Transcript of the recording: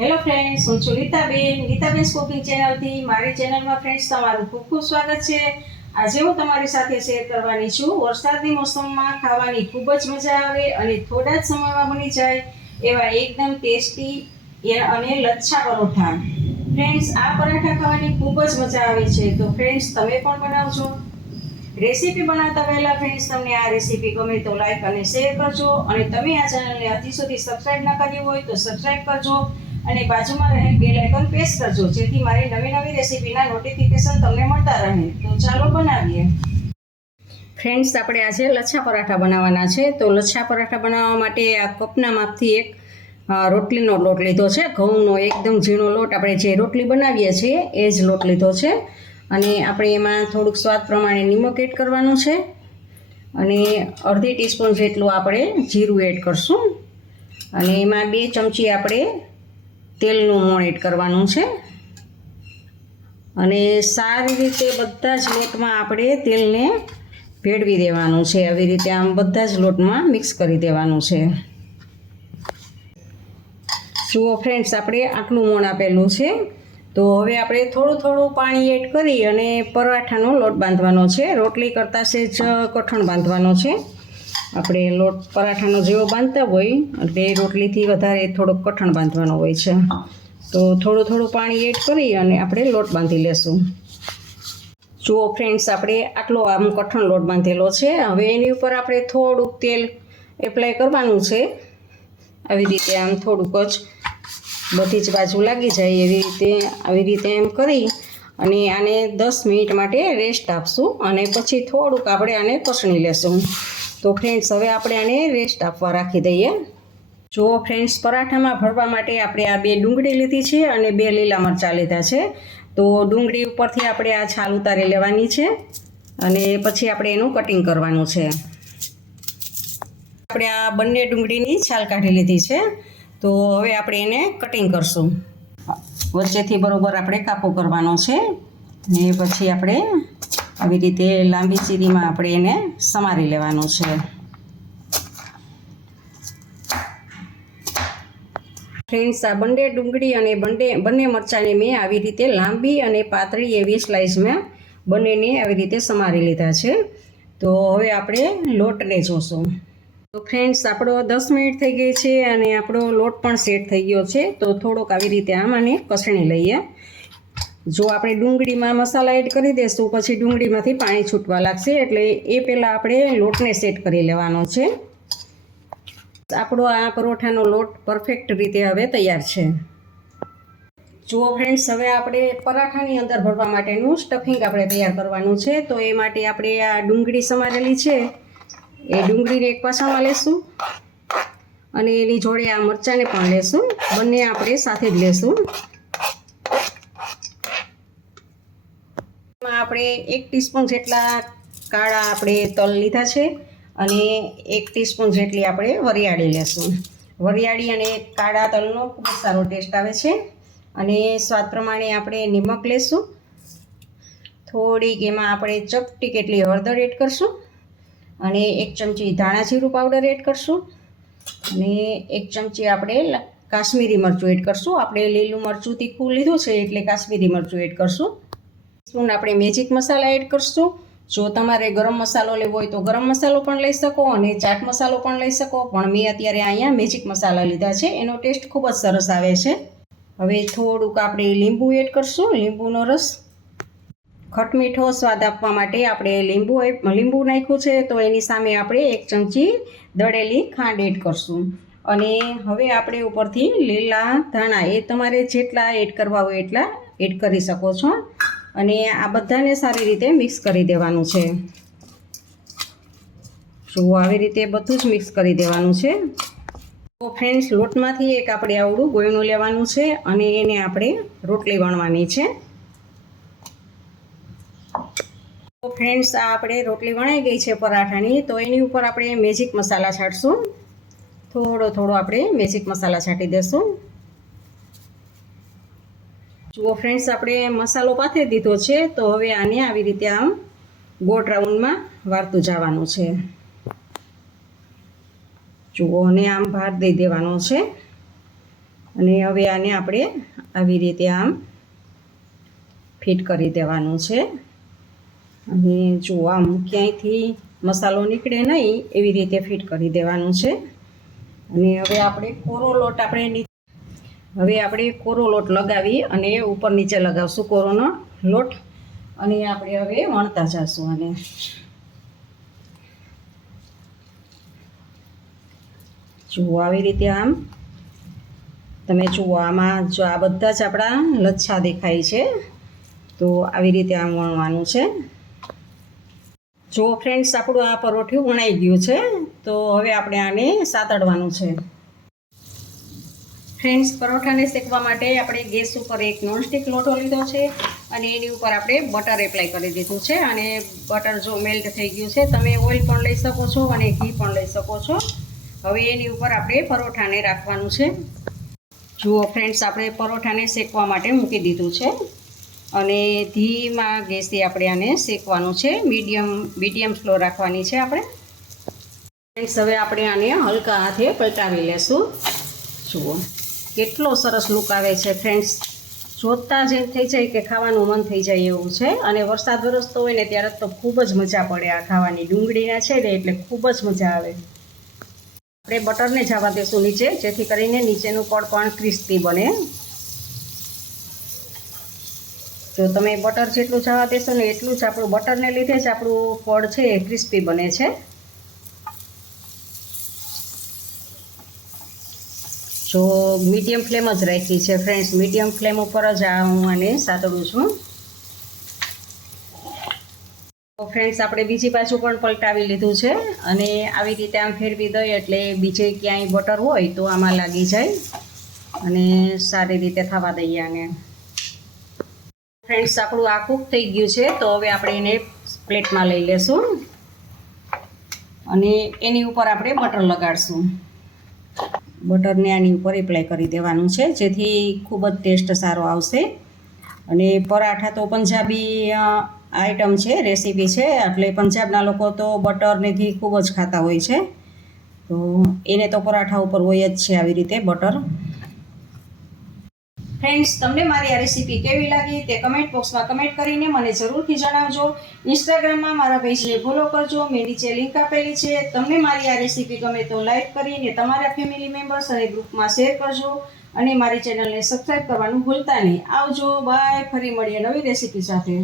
Hello friends, હું છું Gitaben cooking ચેનલથી. મારી ચેનલમાં ફ્રેન્ડ્સ તમારું ખૂબ ખૂબ સ્વાગત છે. આજે હું તમારી સાથે શેર કરવાની છું વરસાદની મોસમમાં ખાવાની ખૂબ જ મજા આવે અને થોડા જ સમયમાં બની જાય એવા એકદમ ટેસ્ટી અને લચ્છા પરોઠા. ફ્રેન્ડ્સ, આ પરાઠા ખાવાની ખૂબ જ મજા આવે છે. તો ફ્રેન્ડ્સ, તમે પણ બનાવજો. રેસીપી બનાવતા પહેલા ફ્રેન્ડ્સ, તમને આ રેસીપી ગમે તો લાઈક અને શેર કરજો અને તમે આ ચેનલને હજી સુધી સબસ્ક્રાઇબ ન કરી હોય તો સબસ્ક્રાઇબ કરજો અને બાજુમાં રહેલ બેલ આઇકન પ્રેસ કરજો જેથી મારી નવી નવી રેસીપીના નોટિફિકેશન તમને મળતા રહે. તો ચાલો બનાવીએ. ફ્રેન્ડ્સ, આપણે આજે લચ્છા પરાઠા બનાવવાના છે. તો લચ્છા પરાઠા બનાવવા માટે આ કપના માપથી એક રોટલીનો લોટ લીધો છે. ઘઉંનો એકદમ ઝીણો લોટ, આપણે જે રોટલી બનાવીએ છીએ એ જ લોટ લીધો છે. અને આપણે એમાં થોડુંક સ્વાદ પ્રમાણે નિમક એડ કરવાનું છે અને અડધી ટીસ્પૂન જેટલું આપણે જીરું એડ કરશું અને એમાં 2 ચમચી આપણે તેલનું મોણ એડ કરવાનું છે અને સારી રીતે બધા જ લોટમાં આપણે તેલને ભેળવી દેવાનું છે. આવી રીતે આમ બધા જ લોટમાં મિક્સ કરી દેવાનું છે. જુઓ ફ્રેન્ડ્સ, આપણે આટલું મોણ આપેલું છે. તો હવે આપણે થોડું થોડું પાણી એડ કરી અને પરાઠાનો લોટ બાંધવાનો છે. રોટલી કરતાં સેજ કઠણ બાંધવાનો છે. આપણે લોટ પરાઠાનો જેવો બાંધતા હોય એટલે રોટલીથી વધારે થોડોક કઠણ બાંધવાનો હોય છે. તો થોડું થોડું પાણી એડ કરી અને આપણે લોટ બાંધી લેશું. જુઓ ફ્રેન્ડ્સ, આપણે આટલો આમ કઠણ લોટ બાંધેલો છે. હવે એની ઉપર આપણે થોડુંક તેલ એપ્લાય કરવાનું છે. આવી રીતે આમ થોડુંક જ બધી જ બાજુ લાગી જાય આવી રીતે એમ કરી અને આને 10 મિનિટ માટે રેસ્ટ આપશું અને પછી થોડુંક આપણે આને કસણી લેશું. તો ફ્રેન્ડ્સ, હવે આપણે આને રેસ્ટ આપવા રાખી દઈએ. જુઓ ફ્રેન્ડ્સ, પરાઠામાં ભરવા માટે આપણે આ 2 ડુંગળી લીધી છે અને 2 લીલા મરચાં લીધા છે. તો ડુંગળી ઉપરથી આપણે આ છાલ ઉતારી લેવાની છે અને પછી આપણે એનું કટિંગ કરવાનું છે. આપણે આ બંને ડુંગળીની છાલ કાઢી લીધી છે. તો હવે આપણે એને કટિંગ કરશું. વચ્ચેથી બરોબર આપણે કાપો કરવાનો છે ને પછી આપણે આવી રીતે લાંબી ચીરીમાં આપણે એને સમારી લેવાનું છે. ફ્રેન્ડ્સ, આ બંને ડુંગળી અને બંને મરચાંને મેં આવી રીતે લાંબી અને પાતળી એવી સ્લાઇસમાં બંનેને આવી રીતે સમારી લીધા છે. તો હવે આપણે લોટને જોશું. તો ફ્રેન્ડ્સ, આપણો 10 મિનિટ થઈ ગઈ છે અને આપણો લોટ પણ સેટ થઈ ગયો છે. તો થોડોક આવી રીતે આમ આને કસણી લઈએ. જો આપણે ડુંગળીમાં મસાલા એડ કરી દઈશું પછી ડુંગળીમાંથી પાણી છૂટવા લાગશે એટલે એ પહેલાં આપણે લોટને સેટ કરી લેવાનો છે. આપણો આ પરોઠાનો લોટ પરફેક્ટ રીતે હવે તૈયાર છે. જુઓ ફ્રેન્ડ્સ, હવે આપણે પરાઠાની અંદર ભરવા માટેનું સ્ટફિંગ આપણે તૈયાર કરવાનું છે. તો એ માટે આપણે આ ડુંગળી સમારેલી છે એ ડુંગળીને એક વાસણમાં લેશું અને એની જોડે આ મરચાંને પણ લેશું. બંને આપણે સાથે જ લેશું. એમાં આપણે 1 ટીસ્પૂન જેટલા કાળા આપણે તલ લીધા છે અને 1 ટીસ્પૂન જેટલી આપણે વરિયાળી લેશું. વરિયાળી અને કાળા તલનો ખૂબ જ સારો ટેસ્ટ આવે છે. અને સ્વાદ પ્રમાણે આપણે નિમક લેશું. થોડીક એમાં આપણે ચપટી કેટલી હળદર એડ કરશું અને 1 ચમચી ધાણા જીરું પાવડર એડ કરશું અને 1 ચમચી આપણે કાશ્મીરી મરચું એડ કરશું. આપણે લીલું મરચું તીખું લીધું છે એટલે કાશ્મીરી મરચું એડ કરશું. સ્પૂન આપણે મેજિક મસાલા એડ કરશું. જો તમારે ગરમ મસાલો લેવો હોય તો ગરમ મસાલો પણ લઈ શકો અને ચાટ મસાલો પણ લઈ શકો, પણ મેં અત્યારે અહીંયા મેજિક મસાલા લીધા છે. એનો ટેસ્ટ ખૂબ જ સરસ આવે છે. હવે થોડુંક આપણે લીંબુ એડ કરશું, લીંબુનો રસ. ખટમીઠો સ્વાદ આપવા માટે આપણે લીંબુ નાખ્યું છે તો એની સામે આપણે 1 ચમચી દળેલી ખાંડ એડ કરશું. અને હવે આપણે ઉપરથી લીલા ધાણા એ તમારે જેટલા એડ કરવા હોય એટલા એડ કરી શકો છો અને આ બધાને સારી રીતે મિક્સ કરી દેવાનું છે. જુઓ, આવી રીતે બધું જ મિક્સ કરી દેવાનું છે. તો ફ્રેન્ડ્સ, લોટમાંથી એક આપણે આવડું ગોયણું લેવાનું છે અને એને આપણે રોટલી વણવાની છે. તો ફ્રેન્ડ્સ, આ આપણે રોટલી વણાઈ ગઈ છે પરાઠાની. તો એની ઉપર આપણે મેજિક મસાલા છાંટશું. થોડો થોડો આપણે મેજિક મસાલા છાંટી દઈશું. જુઓ ફ્રેન્ડ્સ, આપણે મસાલો પાથરી દીધો છે. તો હવે આને આવી રીતે આમ ગોળ રાઉન્ડમાં વાળતું જવાનું છે. જુઓ, અને આમ ભાર દઈ દેવાનો છે. અને હવે આને આપણે આવી રીતે આમ ફિટ કરી દેવાનું છે. અને જો આમ ક્યાંયથી મસાલો નીકળે નહીં એવી રીતે ફિટ કરી દેવાનું છે. અને હવે આપણે કોરો લોટ લગાવી અને ઉપર નીચે લગાવશું કોરોનો લોટ. અને આપણે હવે વણતા જઈશું. અને જુઓ આવી રીતે આમ તમે જુઓ આમાં જો આ બધા જ આપણા લચ્છા દેખાય છે, તો આવી રીતે આમ વણવાનું છે. જો ફ્રેન્ડ્સ આપણું આ પરોઠું વણાઈ ગયું છે, તો હવે આપણે આને સાતડવાનું છે. ફ્રેન્ડ્સ, પરોઠાને શેકવા માટે આપણે ગેસ ઉપર એક નોનસ્ટિક લોટો લીધો છે અને એની ઉપર આપણે બટર એપ્લાય કરી દીધું છે. અને બટર જો મેલ્ટ થઈ ગયું છે, તમે ઓઇલ પણ લઈ શકો છો અને ઘી પણ લઈ શકો છો. હવે એની ઉપર આપણે પરોઠાને રાખવાનું છે. જુઓ ફ્રેન્ડ્સ, આપણે પરોઠાને શેકવા માટે મૂકી દીધું છે અને ધીમા ગેસે આપણે આને શેકવાનું છે. મીડિયમ સ્લો રાખવાની છે આપણે. ફ્રેન્ડ્સ, હવે આપણે આને હલકા હાથે પલટાવી લેશું. જુઓ કેટલો સરસ લુક આવે છે ફ્રેન્ડ્સ. જોતાં જ એમ થઈ જાય કે ખાવાનું મન થઈ જાય એવું છે. અને વરસાદ વરસતો હોય ને ત્યારે તો ખૂબ જ મજા પડે આ ખાવાની. ડુંગળીના છે ને એટલે ખૂબ જ મજા આવે. આપણે બટરને જવા દેશું નીચે, જેથી કરીને નીચેનું પડ પણ ક્રિસ્પી બને. જો તમે બટર જેટલું જવા દેશો ને એટલું જ આપણું બટરને લીધે જ આપણું પડ છે એ ક્રિસ્પી બને છે. જો મીડિયમ ફ્લેમ જ રાખી છે ફ્રેન્ડ્સ. મીડિયમ ફ્લેમ ઉપર જ હું આને સાતડું છું. તો ફ્રેન્ડ્સ, આપણે બીજી બાજુ પણ પલટાવી લીધું છે અને આવી રીતે આમ ફેરવી દઈએ એટલે બીજે ક્યાંય બટર હોય તો આમાં લાગી જાય. અને સારી રીતે થવા દઈએ આને. ફ્રેન્ડ્સ, આપણું આ કૂક થઈ ગયું છે, તો હવે આપણે એને પ્લેટમાં લઈ લેશું અને એની ઉપર આપણે બટર લગાડશું. બટરને આની ઉપર એપ્લાય કરી દેવાનું છે, જેથી ખૂબ જ ટેસ્ટ સારો આવશે. અને પરાઠા તો પંજાબી આઈટમ છે, રેસીપી છે, એટલે પંજાબના લોકો તો બટર ને ઘી ખૂબ જ ખાતા હોય છે. તો એને તો પરાઠા ઉપર હોય જ છે આવી રીતે બટર. ફ્રેન્ડ્સ, તમને મારી આ રેસીપી કેવી લાગી તે કમેન્ટ બોક્સમાં કમેન્ટ કરીને મને જરૂરથી જણાવજો. ઇન્સ્ટાગ્રામમાં મારા પેજને ફોલો કરજો, મેં નીચે લિંક આપેલી છે. તમને મારી આ રેસીપી ગમે તો લાઈક કરીને તમારા ફેમિલી મેમ્બર્સ અને ગ્રુપમાં શેર કરજો. અને મારી ચેનલને સબસ્ક્રાઈબ કરવાનું ભૂલતા નહીં. આવજો, બાય. ફરી મળીએ નવી રેસીપી સાથે.